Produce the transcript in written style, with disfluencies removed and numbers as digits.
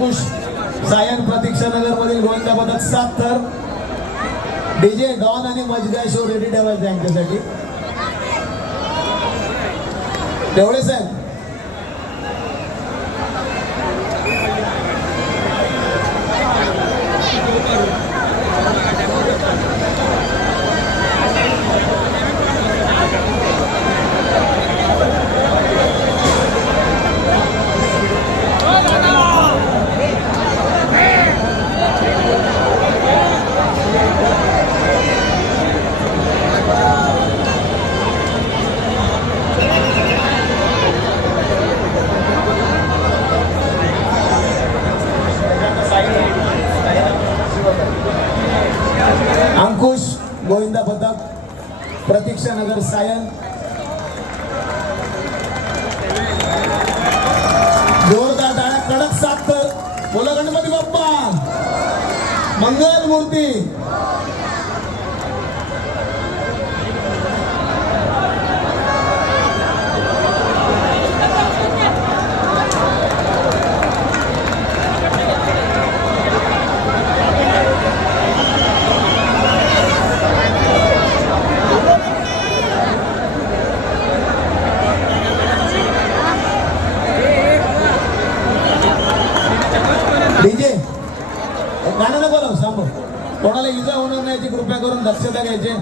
अंकुश सायन प्रतीक्षा नगर मधील गोविंदा पदक 7 थर. डीजे डॉन आणि मजगा शो रेडी ठेवायचे त्यांच्यासाठी. तेवढे साहेब अंकुश गोविंदा पदक प्रतीक्षा नगर सायन. जोरदार टाळ्या कडक 7 थर. बोला गणपती बाप्पा मंगल मूर्ती. डीजे गाणं नको लावू सांभ. कोणाला इजा होणार नाही याची कृपया करून दक्षता घ्यायची.